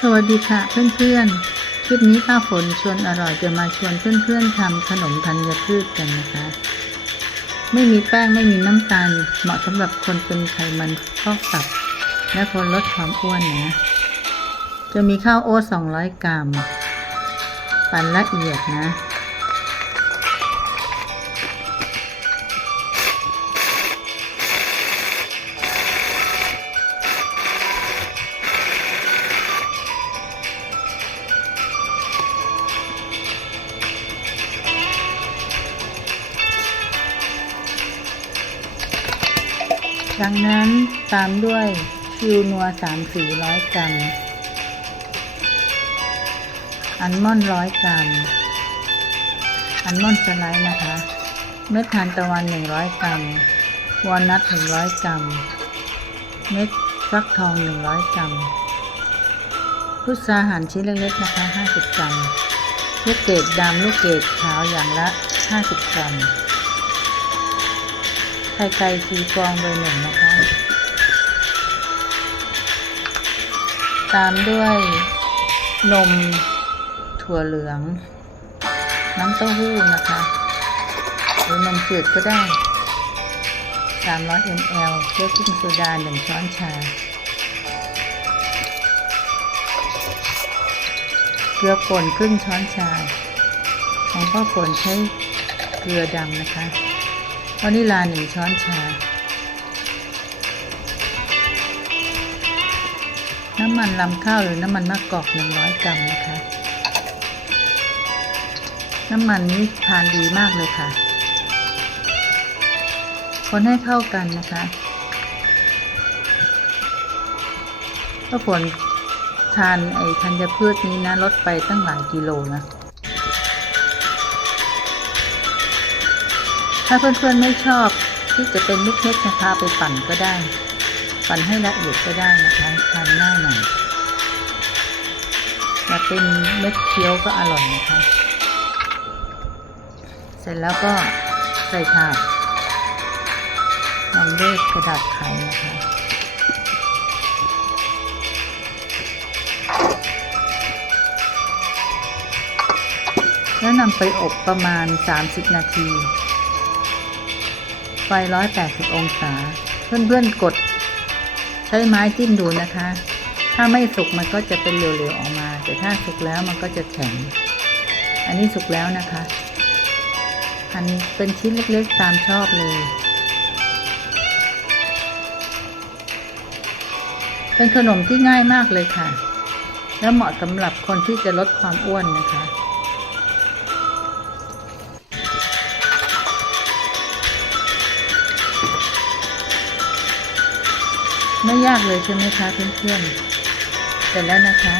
สวัสดีค่ะเพื่อนๆ คลิปนี้ป้าฝนชวนอร่อยจะมาชวนเพื่อนๆทำขนมธัญพืชกันนะคะ ไม่มีแป้งไม่มีน้ำตาล เหมาะสำหรับคนเป็นไขมันฟอกตับ และคนลดความอ้วนนะ จะมีข้าวโอ๊ต200 กรัม ปั่นละเอียดนะ ดังนั้นตามด้วยฟิวนัวสามสี่ร้อยกรัม อัลมอนด์ร้อยกรัม อัลมอนด์สไลด์นะคะ เม็ดทานตะวันหนึ่งร้อยกรัม วอลนัทหนึ่งร้อยกรัม เม็ดฟักทองหนึ่งร้อยกรัม พุทราหั่นชิ้นเล็กๆนะคะห้าสิบกรัม ลูกเกดดำลูกเกดขาวอย่างละห้าสิบกรัม ไข่ไก่สีฟองเบอร์หนึ่งนะคะ ตามด้วยนมถั่วเหลือง น้ำเต้าหู้นะคะ หรือนมจืดก็ได้ 300 ml เบกกิ้งโซดา 1 ช้อนชา เกลือป่นครึ่งช้อนชาของพ่อฝนใช้เกลือดำนะคะ วานิลาหนึ่งช้อนชา น้ำมันลำข้าวหรือน้ำมันมะกอกหนึ่งร้อยกรัมนะคะ น้ำมันนี้ทานดีมากเลยค่ะ คนให้เข้ากันนะคะถ้าฝนทานไอ้ธัญพืชนี้นะลดไปตั้งหลายกิโลนะ ถ้าเพื่อนๆไม่ชอบที่จะเป็นเม็ดๆนะคะไปปั่นก็ได้ ปั่นให้ละเอียดก็ได้นะคะทานง่ายหน่อยแต่เป็นเม็ดเคี้ยวก็อร่อยนะคะ เสร็จแล้วก็ใส่ถาดรองด้วยกระดาษไขนะคะแล้วนำไปอบประมาณ 30 นาที ไฟ 180 องศา เพื่อนๆกด ใช้ไม้จิ้มดูนะคะ ถ้าไม่สุกมันก็จะเป็นเหลวๆออกมา แต่ถ้าสุกแล้วมันก็จะแข็ง อันนี้สุกแล้วนะคะหั่นเป็นชิ้นเล็กๆตามชอบเลยเป็นขนมที่ง่ายมากเลยค่ะ และเหมาะสำหรับคนที่จะลดความอ้วนนะคะ ไม่ยากเลยใช่ไหมคะเพื่อนๆ เสร็จแล้วนะคะ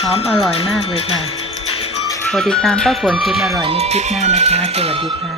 หอมอร่อยมากเลยค่ะกดติดตามป้าฝนคลิปอร่อยในคลิปหน้านะคะ สวัสดีค่ะ